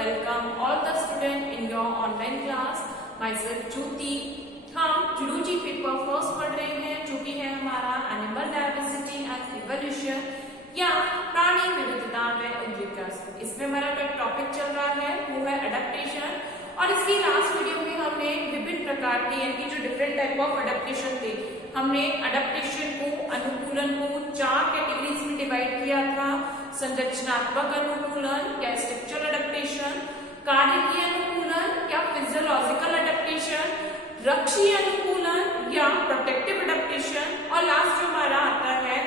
welcome all the students in your online class. Myself Jyoti. हम zoology paper first पढ़ रहे हैं जो कि है हमारा एनिमल डाइवर्सिटी एंड इवोल्यूशन या प्राणी विविधता में उद्विकास। इसमें हमारा टॉपिक चल रहा है वो है अडेप्टेशन और इसकी लास्ट वीडियो में हमने विभिन्न प्रकार के यानी जो डिफरेंट टाइप ऑफ अडेप्टेशन थे हमने अडेप्टेशन को अनुकूलन को 4 कैटेगरीज में डिवाइड किया था। संरचनात्मक अनुकूलन या स्ट्रक्चरल अडेप्टेशन, कार्यकीय अनुकूलन या फिजियोलॉजिकल अडेप्टेशन, रक्षीय अनुकूलन या प्रोटेक्टिव अडेप्टेशन और लास्ट जो हमारा आता है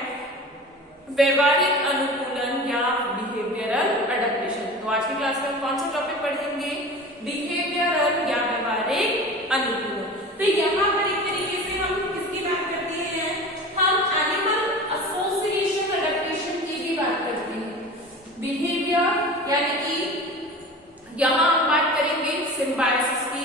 व्यवहारिक अनुकूलन या बिहेवियरल अडेप्टेशन। तो आज की क्लास में हम कौन सा टॉपिक पढ़ेंगे? बिहेवियरल या व्यवहारिक अनुकूलन। तो यहाँ पर एक तरीके से हम किसकी बात करते हैं? हम एनिमल एसोसिएशन अडेप्टेशन की भी बात करते हैं। बिहेवियर यानी कि यहाँ हम बात करेंगे सिम्बायोसिस की,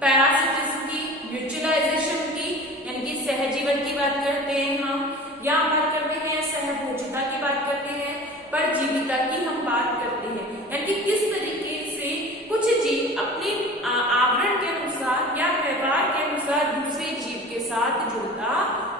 पैरासिटिज्म की, म्यूचुअलाइजेशन की यानी कि सहजीवन की बात करते हैं हम, या बात करते हैं सहभोजिता की बात करते हैं, परजीविता की हम बात करते हैं यानी कि किस तरीके से कुछ जीव अपने आवरण के अनुसार या व्यवहार के अनुसार दूसरे जीव के साथ जुड़ता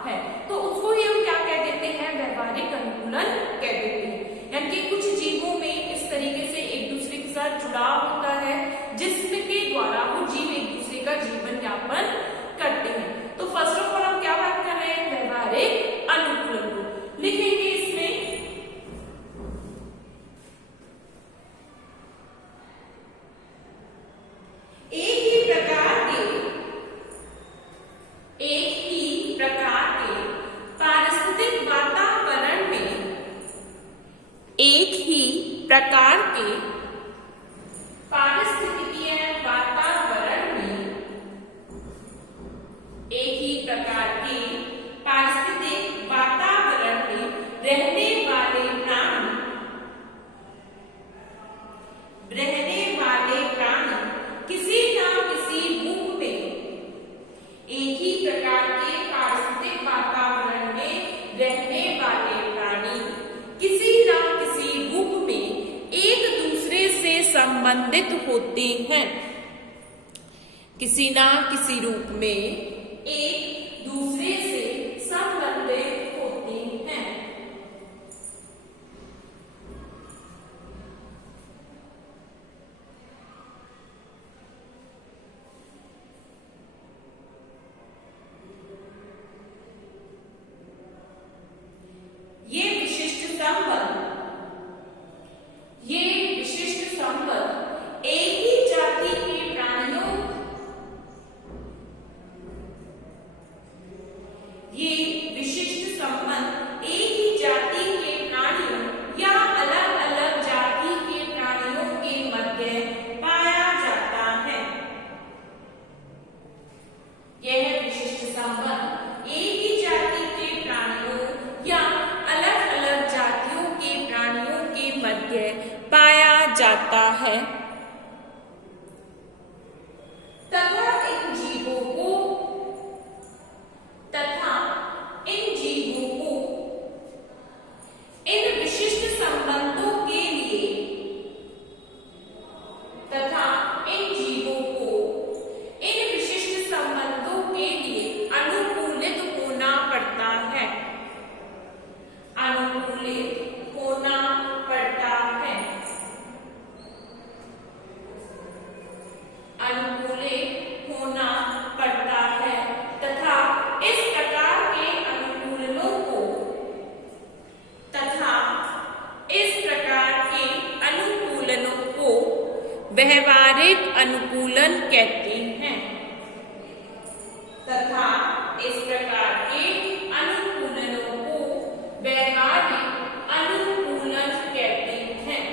है। तो उसको ही हम क्या कह देते हैं? व्यवहारिक अनुकूलन कह देते हैं। यानी कि कुछ जीवों में इस तरीके से एक दूसरे के साथ जुड़ाव होता है जिसके द्वारा वो जीव एक दूसरे का जीवन यापन करते हैं। तो फर्स्ट ऑफ ऑल हम क्या बात कर रहे हैं? व्यवहारिक अनुकूलन को लिखेंगे इसमें एक ही प्रकार के पारिस्थितिक वातावरण में एक ही प्रकार के पारिस्थितिकीय वातावरण में एक ही प्रकार के पारिस्थितिक वातावरण में रहने वाले प्राणी किसी न किसी रूप में एक ही प्रकार के पारिस्थितिक वातावरण में रहने वाले प्राणी किसी न किसी रूप में एक दूसरे से संबंधित होते हैं। किसी न किसी रूप में एक दूसरे से संबंधित होते हैं। ये विशिष्ट संबंध एक ही जाति के प्राणियों या अलग अलग जाति के प्राणियों के मध्य पाया जाता है। यह विशिष्ट संबंध एक ही जाति के प्राणियों या अलग अलग जातियों के प्राणियों के मध्य पाया जाता है तथा इन जीवों को इन विशिष्ट संबंधों के लिए अनुकूलित होना पड़ता है। तथा इस प्रकार के अनुकूलनों को व्यवहारिक अनुकूलन कहते हैं। तथा इस प्रकार के अनुकूलनों को व्यवहारिक अनुकूलन कहते हैं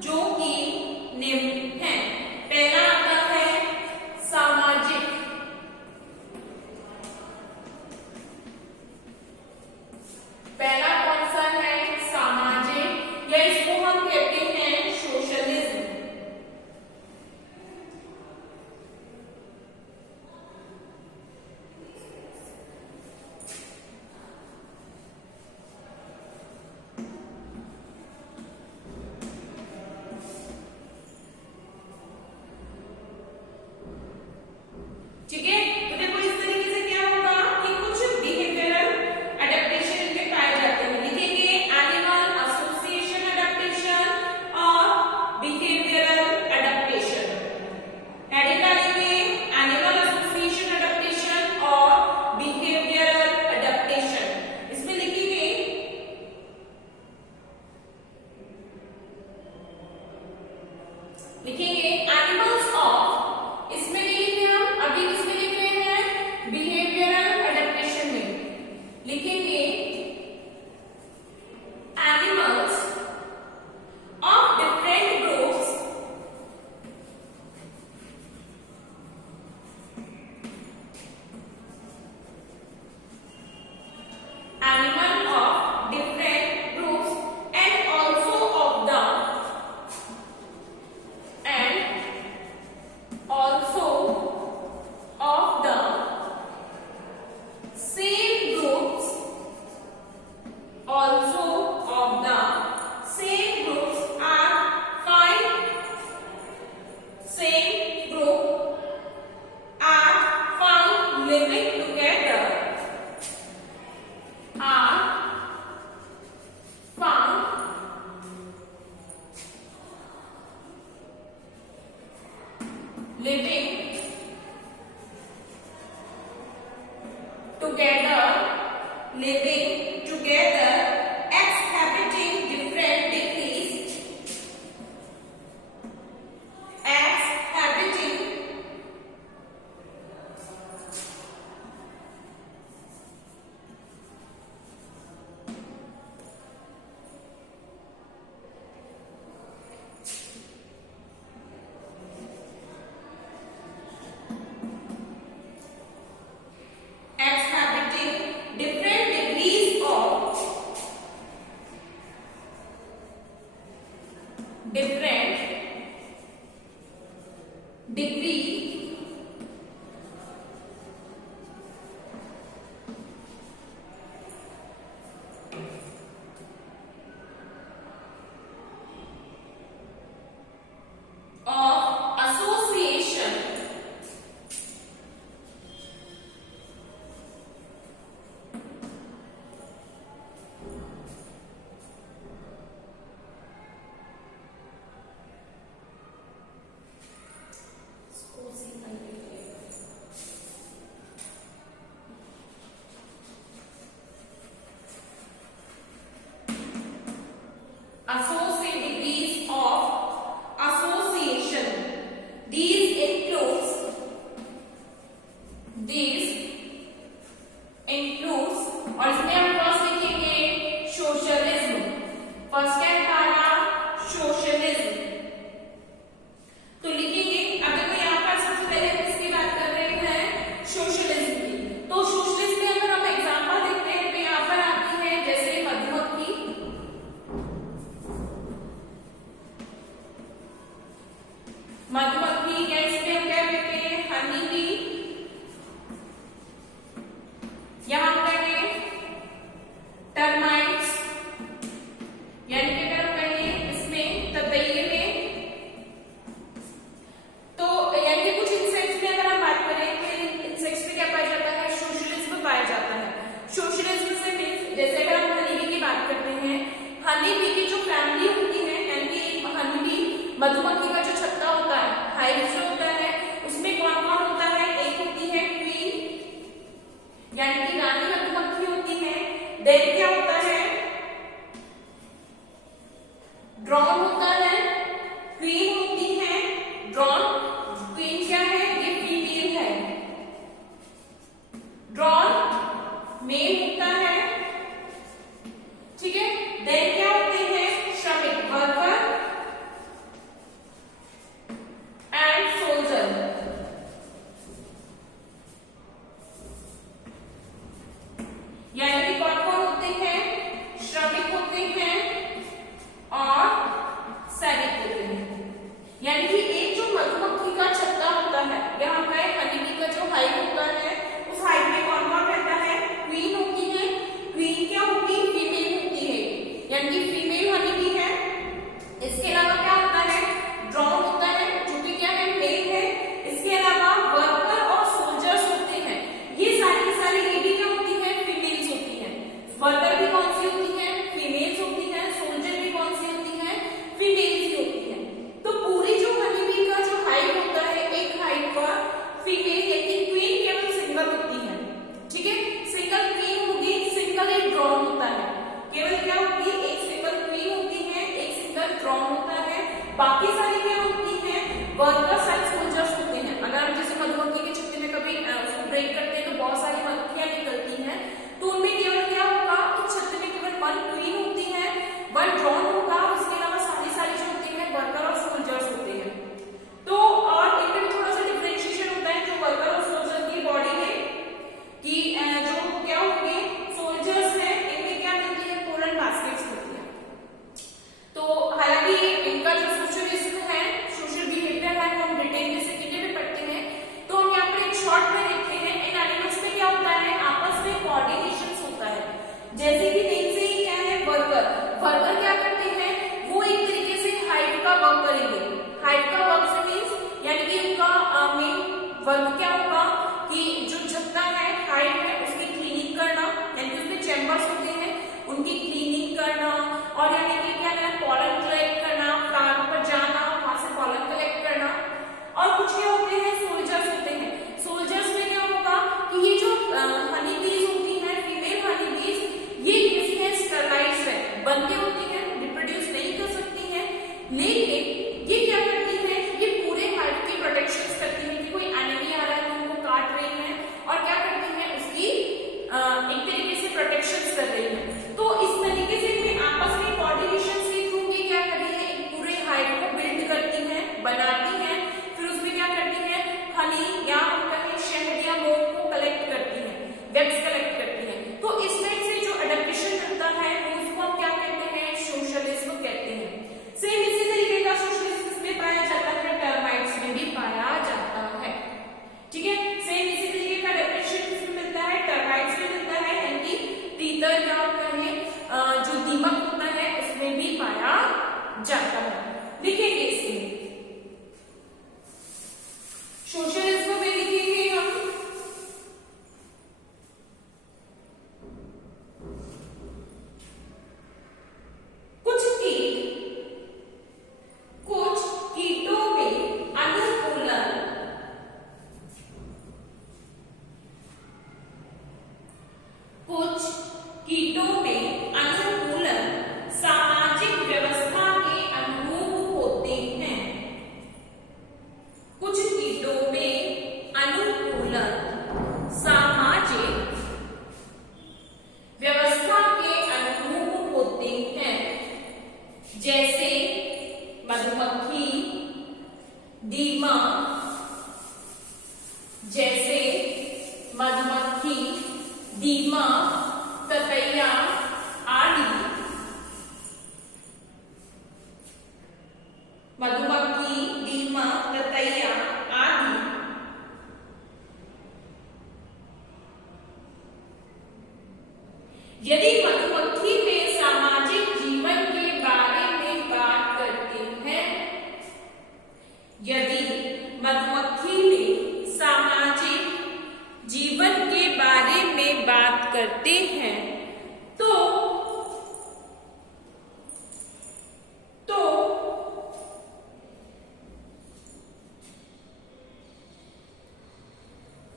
जो कि निम्न है। पहला आता है सामाजिक। पहला कौन सा है? सामाजिक या इसको हम कहते हैं socialism. same groups also of the same groups are five same group are found living together are found living together exhibiting different degrees of association degrees of association. These includes और इसमें हम फर्स्ट लिखेंगे socialism. First क्या है हमारा socialism. तो लिखेंगे अगर मैं यहाँ पर सबसे पहले किसकी बात कर रहे हैं सोशलिज्म की. तो सोशलिज्म में अगर हम एग्जांपल देखते हैं तो यहाँ पर आती है जैसे मधुमक्खी, या इसमें हम क्या कहते हैं हनी बी, यहाँ हम कहें टर्माइट्स, यानी कि अगर हम कहें इसमें ततैये में, तो यानी कि कुछ इंसेक्ट्स में अगर हम बात करें तो इंसेक्ट्स में क्या पाया जाता है सोशलिज्म पाया जाता है. सोशलिज्म से मीन्स जैसे अगर हम हनी बी की बात करते हैं, हनी बी की जो फैमिली होती है यानी कि हनी बी मधुमक्खी का जो छत्ता होता है, हाइव जो होता है, उसमें कौन कौन होता है. एक होती है क्वीन यानी कि रानी मधुमक्खी होती है. देन क्या होता है ड्रोन होता है, क्वीन होती है ड्रोन. क्वीन क्या है ये फीमेल है, ड्रोन मेल होता है. ठीक है. देन क्या होते हैं श्रमिक वर्कर एंड सोल्जर. यानी कि कौन कौन होते हैं श्रमिक होते हैं और सैनिक होते हैं. यानी कि एक जो मधुमक्खी का छत्ता होता है, यहाँ पे हनी बी का जो हाइव होता है, उस हाइव में कौन कौन रहता है क्वीन होती है. क्वीन क्या होगी फीमेल होती है, यानी कि फीमेल हनी बी है. इसके अलावा क्या होता है ड्रोन होता है जो कि क्या है मेल है. इसके अलावा वर्कर और सोल्जर्स होते हैं. ये सारी ये भी क्या होती है फीमेल्स होती है. वर्कर भी कौन सी होती है फीमेल्स होती है. सोल्जर भी कौन सी होती है फीमेल्स ही होती है. तो पूरी जो हनी बी का जो हाइव होता है, एक हाइव पर फीमेल यानी क्वीन केवल सिंगल होती है. ठीक है. सिंगल क्वीन होगी, सिंगल एक ड्रोन होता है. केवल क्या होगी एक सिंगल क्वीन होती है, एक सिंगल ड्रोन होता है. बाकी सारी क्या होती है वर्कर्स एंड सोल्जर्स होते हैं. अगर हम जैसे मधुमक्खी के छत्ते में कभी उसको ब्रेक करते हैं तो बहुत सारी मक्खियां निकलती हैं, तो उनमें केवल क्या होगा उस छत्ते में केवल वन क्वीन होती है, वन ड्रोन होगा. उसके अलावा सारी जो होती है वर्कर और सोल्जर्स होते हैं. तो और इनमें भी थोड़ा सा डिफरेंशिएशन होता है जो वर्कर और सोल्जर की बॉडी में कि जो क्या होंगे सोल्जर्स हैं इनमें क्या मिलती है पोलन बास्केट्स मिलती है. तो हालांकि इनका जो सोशलिज्म है सोशल बिहेवियर है वो कीटों में अनुकूलन सामाजिक व्यवस्था के अनुरूप होते हैं। कुछ कीटों में अनुकूलन सामाजिक व्यवस्था के अनुरूप होते हैं, जैसे मधुमक्खी, दीमक, जैसे मधुमक्खी, दीमक, ततैया आदि। मधुमक्खी, दीमक, ततैया आदि। यदि मधुमक्खी में सामाजिक जीवन के बारे में बात करते हैं, यदि मधुमक्खी में सामाजिक जीवन के बारे में बात करते हैं तो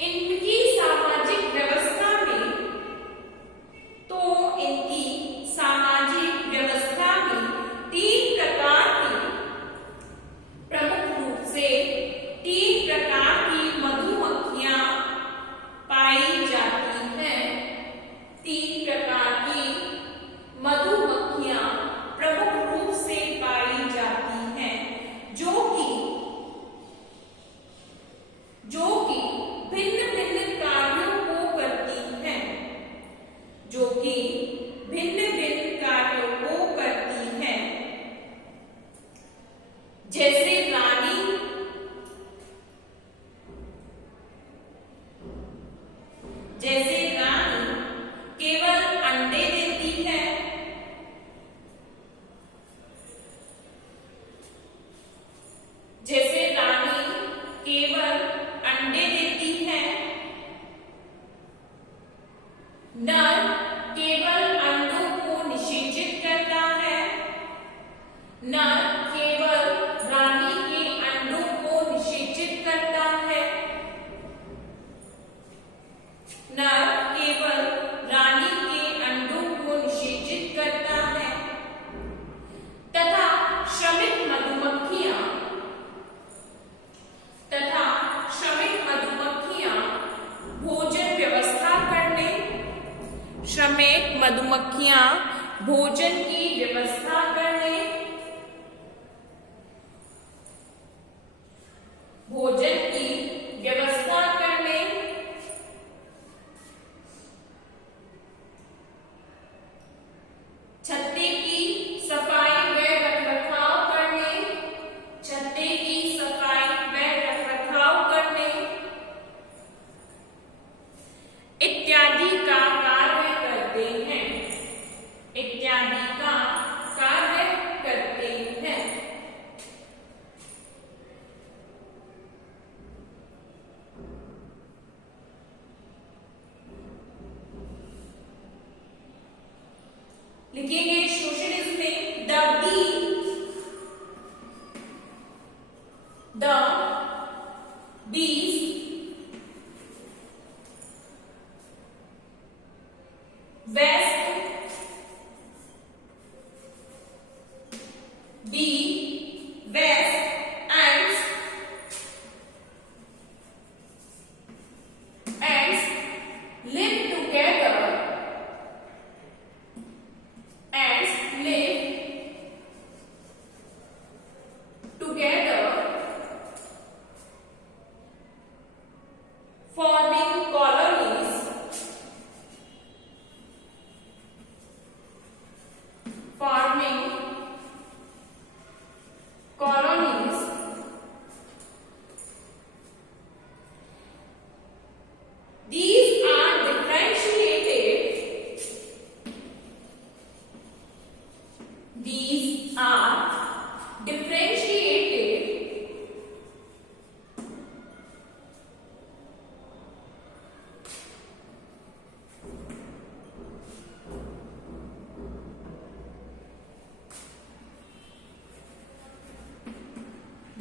इनकी सामाजिक व्यवस्था में तीन प्रकार की, प्रमुख रूप से तीन प्रकार की मधुमक्खियां पाई जाती हैं। तीन प्रकार की मधुमक्खियां प्रमुख रूप से पाई जाती हैं, जो कि भिन्न भिन्न कार्यों को करती हैं, जो कि भिन्न भिन्न कार्यों को करती हैं। जैसे रानी, केवल अंडे देती है। जैसे रानी केवल अंडे देती है। नर केवल अंडों को निषेचित करता है। नर केवल रानी के अंडों को निषेचित करता है। नर केवल रानी के अंडों को निषेचित करता है। तथा श्रमिक मधुमक्खियां भोजन व्यवस्था करने, श्रमिक मधुमक्खियां भोजन की व्यवस्था करने, छत्ते की सफाई व रखरखाव करने, इत्यादि का कार्य करते हैं। लिखेंगे सोशलिज्म में the bees ants live together. Forming colonies. These are differentiated.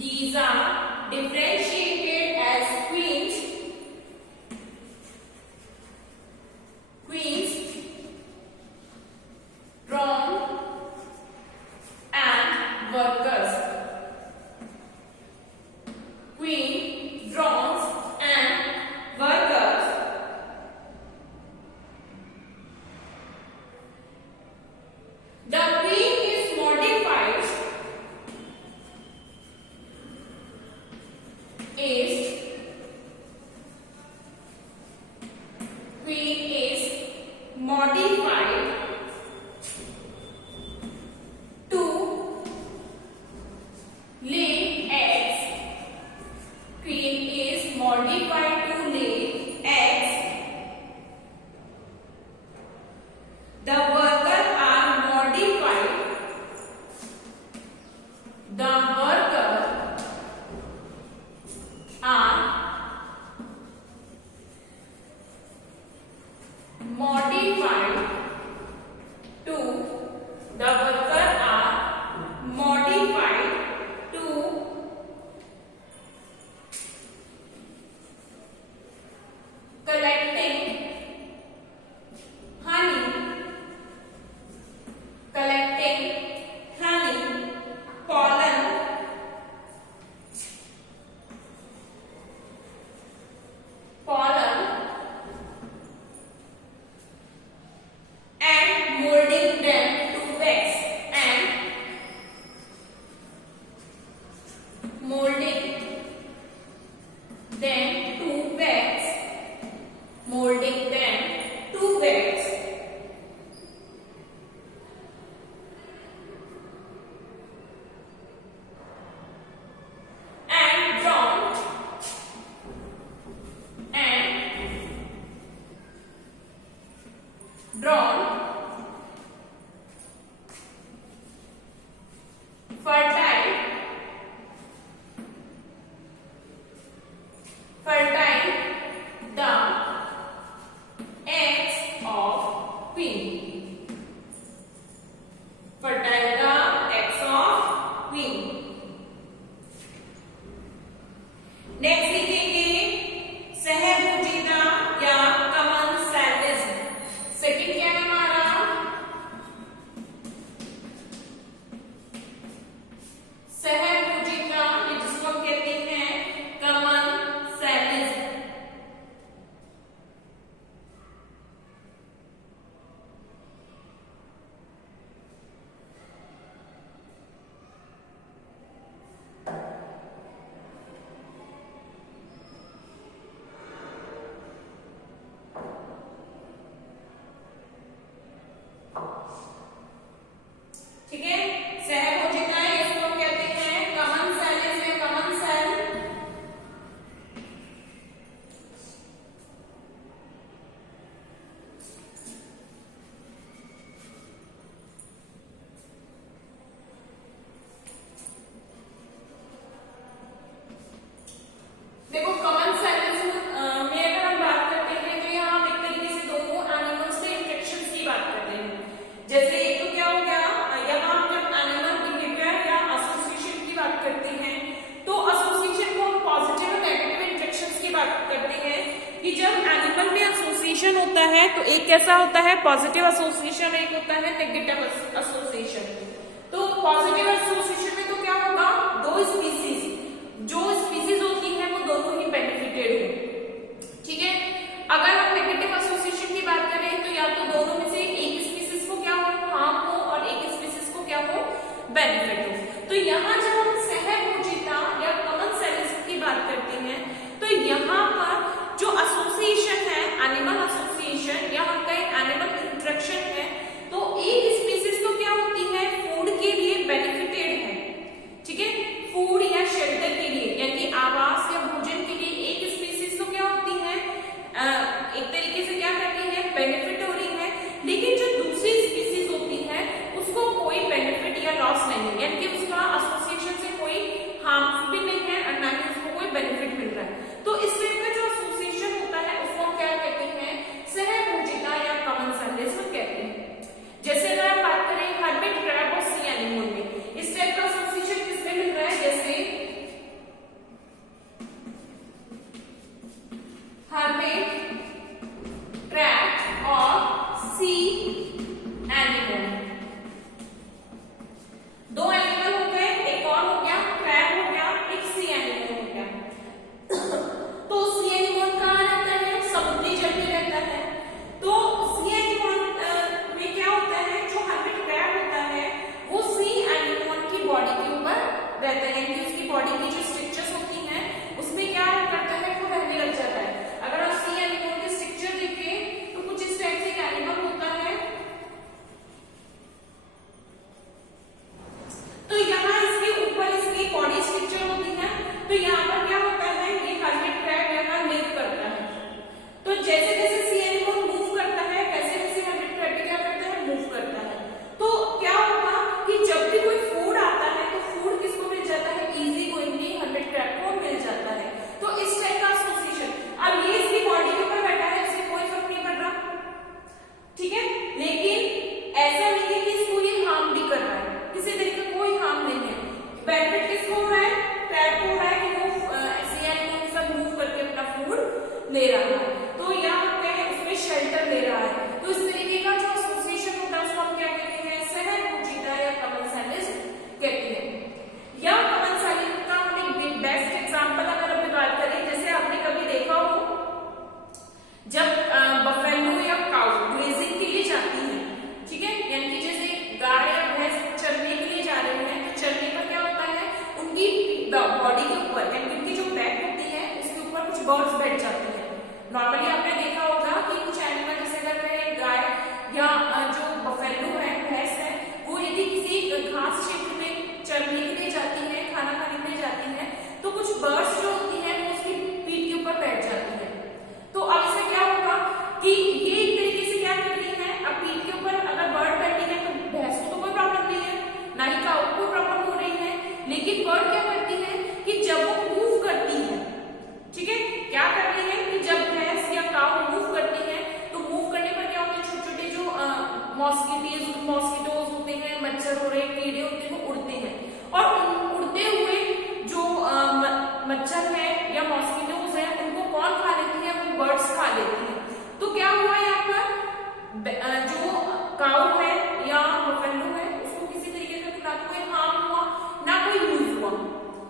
These are differentiated as queens, modified to lay eggs. Queen is modified to lay eggs. The workers are modified. The workers are modified to the workers are modified to collecting honey, pollen, and molding them to wax, and molding them to wax, molding them to wax. And drawn fertile the eggs of queen. Fertile the eggs of queen. Next लिखेंगे सहभुजिता या commensalism. Second क्या है हमारा? सहभुजिता, ये जिसको हम कहते हैं commensalism. ठीक है, सहभुजिता है, इसको हम कहते हैं commensalism या commensal. देखो commensalism में अगर हम बात करते हैं तो यहाँ हम एक तरीके से दोनों एनिमल्स के इंटरेक्शंस की बात करते हैं. जैसे एक तो क्या हो गया, यहाँ हम जब एनिमल बिहेवियर या एसोसिएशन की बात करते हैं तो एसोसिएशन को हम पॉजिटिव और नेगेटिव इंटरेक्शंस की बात करते हैं कि जब एनिमल में एसोसिएशन होता है तो एक कैसा होता है पॉजिटिव एसोसिएशन, एक होता है नेगेटिव एसोसिएशन. तो पॉजिटिव एसोसिएशन में तो क्या होगा, दो स्पीसीज, जो स्पीसीज होती है वो दोनों ही बेनिफिटेड हो. ठीक है, अगर हम नेगेटिव एसोसिएशन की बात करें तो या तो दोनों में से एक स्पीसीज को क्या हो, हार्म हो, और एक स्पीसीज को क्या हो, बेनिफिट हो. तो यहाँ जब हम सहभुजिता या commensalism की बात करते हैं तो यहाँ पर जो एसोसिएशन है, एनिमल एसोसिएशन या हम कहें एनिमल इंटरेक्शन है, तो एक स्पीसीज तो क्या होती है, फूड के लिए बेनिफिटेड है. ठीक है, फूड या शेल्टर के लिए, यानी आवास या भोजन के लिए एक स्पीसीज तो क्या होती है, एक तरीके मॉस्किटोज होते हैं, मच्छर हो रहे हैं, कीड़े होते हैं, वो उड़ते हैं और उन उड़ते हुए जो मच्छर है या मॉस्किटोज है उनको कौन खा लेती है? वो बर्ड्स खा लेती है। तो क्या हुआ यहाँ पर जो काऊ है या बफेलो है उसको किसी तरीके से ना कोई हार्म हुआ ना कोई यूज हुआ,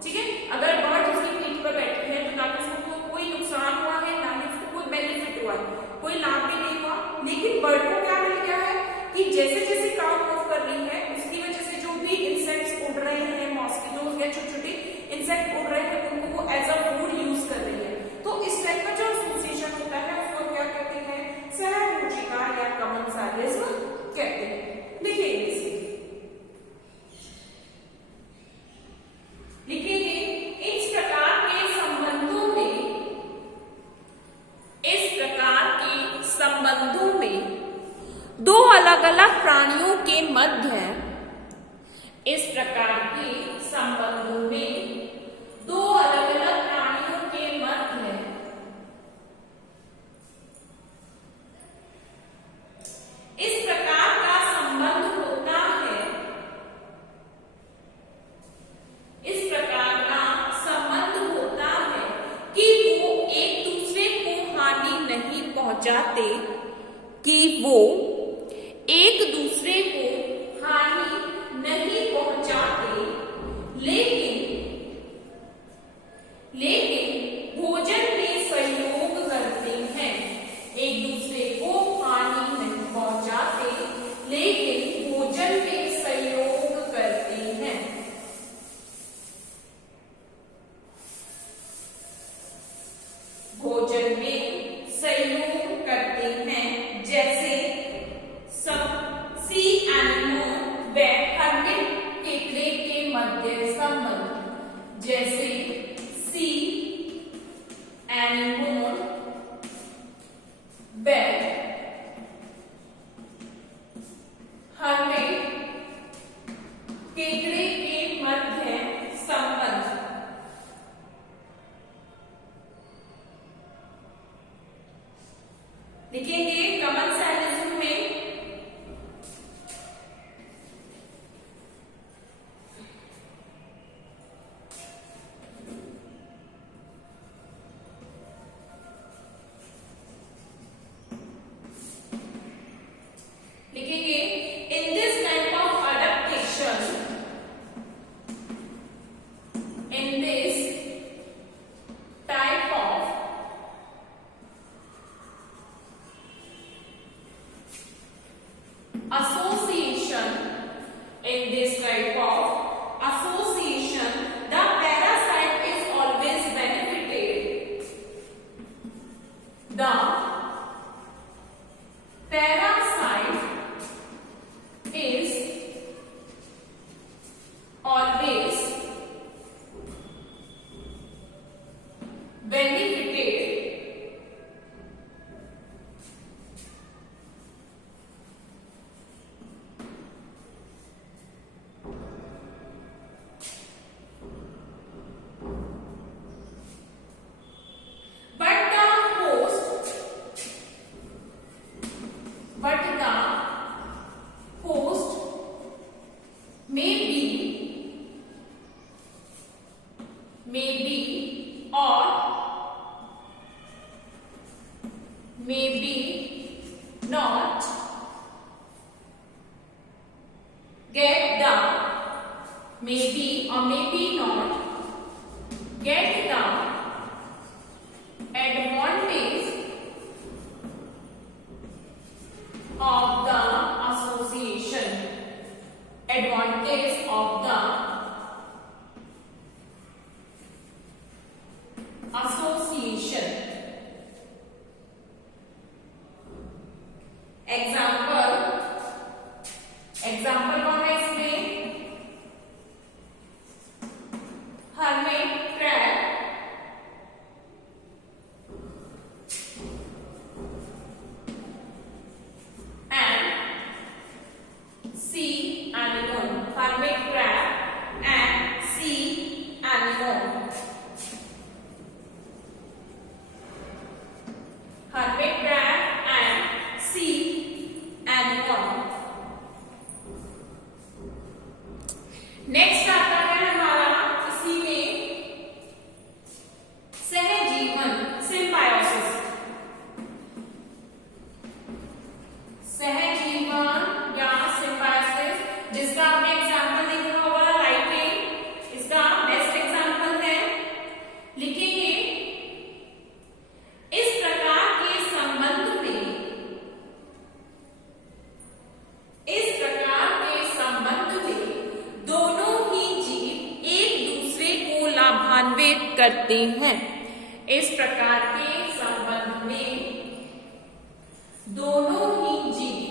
ठीक है। अगर बर्ड उसकी पीठ पर बैठी है तो ना तो उसको कोई नुकसान हुआ है ना ही उसको कोई बेनिफिट हुआ है, कोई लाभ भी नहीं हुआ। लेकिन बर्ड को क्या मिल गया है कि जैसे जैसे काऊ मूव कर रही है उसकी वजह से जो भी इंसेक्ट्स उड़ रहे हैं, मॉस्किटोज या छोटे छोटे इंसेक्ट उड़ रहे हैं उनको वो एज अ फूड यूज कर रही है। तो इस टाइप का जो एसोसिएशन होता है उसको क्या कहते हैं? सहरूचिका या कमेंसालिज्म कहते हैं। देखिए इसे लिखेंगे। इस प्रकार के संबंधों में दो अलग अलग प्राणियों के मध्य इस प्रकार के संबंधों में दो अलग अलग प्राणियों के मध्य इस प्रकार का संबंध होता है, इस प्रकार का संबंध होता है कि वो एक दूसरे को हानि नहीं पहुंचाते, कि वो एक दूसरे को हानि नहीं पहुंचाते, लेकिन भोजन में सहयोग करते हैं। एक दूसरे को हानि नहीं पहुंचाते लेकिन भोजन में सहयोग करते हैं। भोजन में सहयोग करते हैं, जैसे सी एनिमल व हर्मिट केकड़े के मध्य संबंध, जैसे सी एनिमल व हर्मिट केकड़े के मध्य संबंध। लिखेंगे कमेंसालिज्म में लिखेंगे in this type of adaptation, in this type of association, in this type of association the parasite is always benefited, the parasite is always benefited maybe not get the, maybe or maybe not get the advantage of the association, advantage of the association. Example कौन है इसमें? Hermit crab and sea animal. Hermit crab लाभान्वित करते हैं। इस प्रकार के संबंध में दोनों ही जीव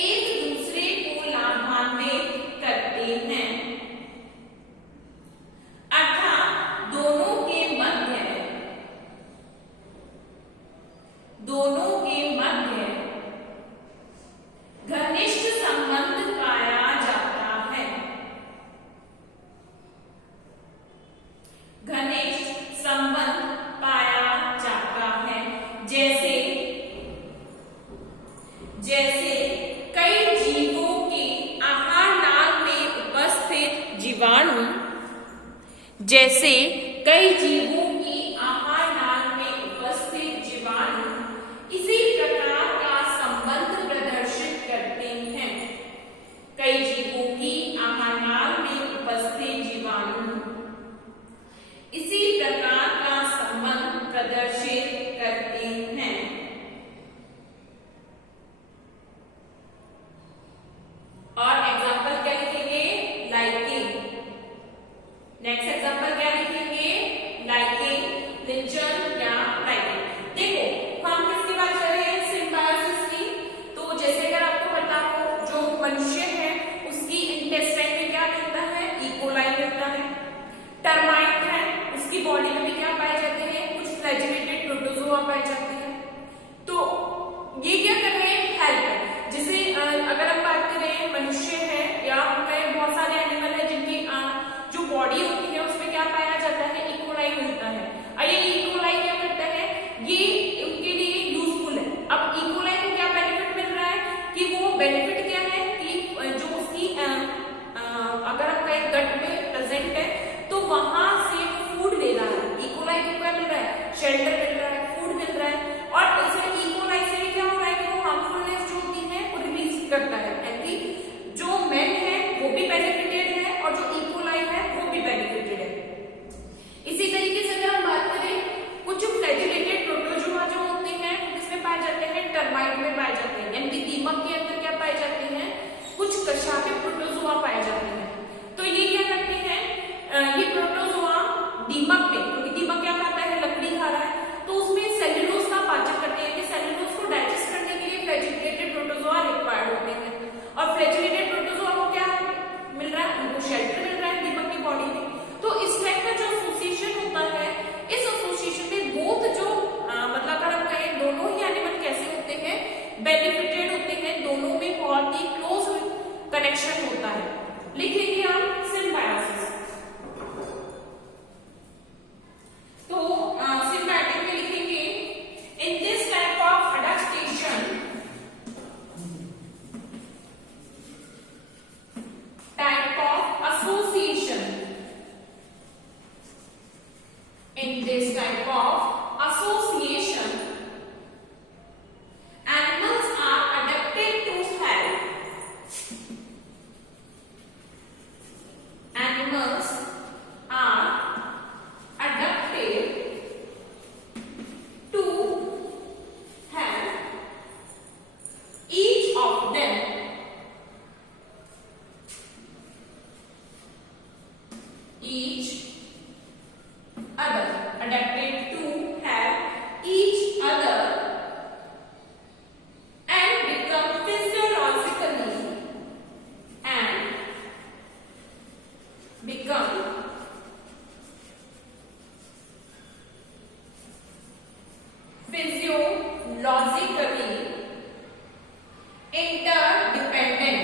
एक दूसरे को लाभान्वित करते हैं, अर्थात दोनों के मध्य घनिष्ठ संबंध पाया जाता है। घनिष्ठ संबंध पाया जाता है, जैसे कई जीवों के आहार नाल में उपस्थित जीवाणु इसी प्रकार का संबंध प्रदर्शित करते हैं। कई जीवों की आहार नाल में उपस्थित जीवाणु इसी प्रकार का संबंध प्रदर्शित करते हैं। और एग्जाम्पल क्या लिखेंगे? लाइकिंग। नेक्स्ट एग्जाम्पल क्या लिखेंगे? लाइकिंग, लिंचन या लाइकिंग। देखो हम किसकी बात कर रहे हैं? सिम्बायोसिस की। तो जैसे अगर आपको पता हो, जो मनुष्य है उसकी इंटेस्टाइन में क्या मिलता है? इकोलाई मिलता है। टर्माइट है, उसकी बॉडी में भी क्या पाए जाते हैं? कुछ फ्लैजिलेटेड प्रोटोजोआ पाए जाते हैं। तो ये क्या कर रहे हैं? हेल्प। जैसे अगर हम बात करें, मनुष्य है या हम कहें बहुत सारे एनिमल है जिनकी जो बॉडी होती है उसमें क्या पाया जाता है? इकोलाई मिलता है। और ये इकोलाई क्या करता है? ये उनके लिए यूजफुल है। अब इकोलाई को क्या बेनिफिट मिल रहा है? कि वो बेनिफिट क्या है कि जो उसकी अगर हम कहें गट में प्रेजेंट है तो वहां से फूड ले रहा है। इकोलाई को क्या मिल रहा है? शेल्टर मिल रहा है, फूड मिल रहा है। और इसमें इकोलाई से भी क्या हो रहा है कि वो हार्मफुलनेस जो होती है वो रिलीज करता है। यानी जो मेन है वो भी बेनिफिटेड है और जो इकोलाई है वो भी बेनिफिटेड है। इसी तरीके से अगर हम बात करें, कुछ फ्लैजिलेटेड प्रोटोजोआ जो होते हैं किसमें पाए जाते हैं? टर्माइट में पाए जाते हैं। यानी दीमक के अंदर क्या पाए जाते हैं? कुछ कशापे प्रोटोजोआ पाए जाते हैं। तो ये क्या करते हैं? ये प्रोटोजोआ दीमक में, क्योंकि दीमक क्या खाता है? लकड़ी खा रहा है, तो उसमें सेल्यूलोज का पाचन करते हैं कि सेल्यूलोज को डाइजेस्ट करने के लिए फ्लैजिलेटेड प्रोटोजोआ रिक्वायर्ड होते हैं। और फ्लैजिलेटेड प्रोटोजोआ को क्या मिल रहा है? उनको शेल्टर मिल रहा है दीमक की बॉडी में। तो इस टाइप का जो एसोसिएशन होता है, इस एसोसिएशन में बोथ जो मतलब अगर हम कहें दोनों ही एनिमल कैसे होते हैं? बेनिफिटेड होते हैं। दोनों में बहुत ही क्लोज कनेक्शन होता है। लिखेंगे हम सिम्बायोसिस। तो सिम्बायोटिक में लिखेंगे in this type of adaptation type of association. In this type of association, animals are adapted to help. Animals are adapted to help each of them each other, adapted to help each other and become physiologically interdependent.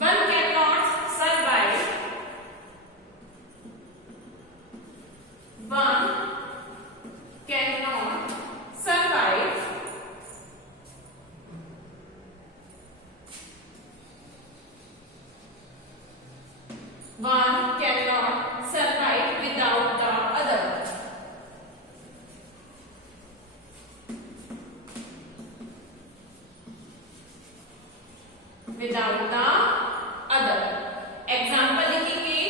One cannot survive. One cannot survive one cannot survive without the other. Without the other. Example लिखेंगे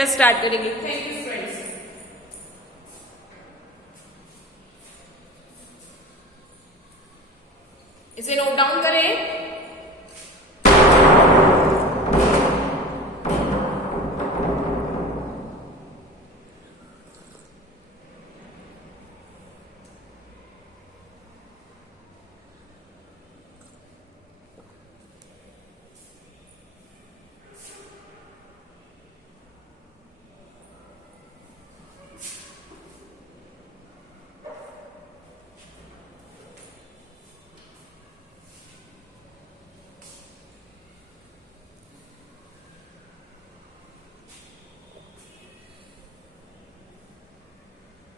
chapter start करेंगे। Thank you friends. इसे note down करें।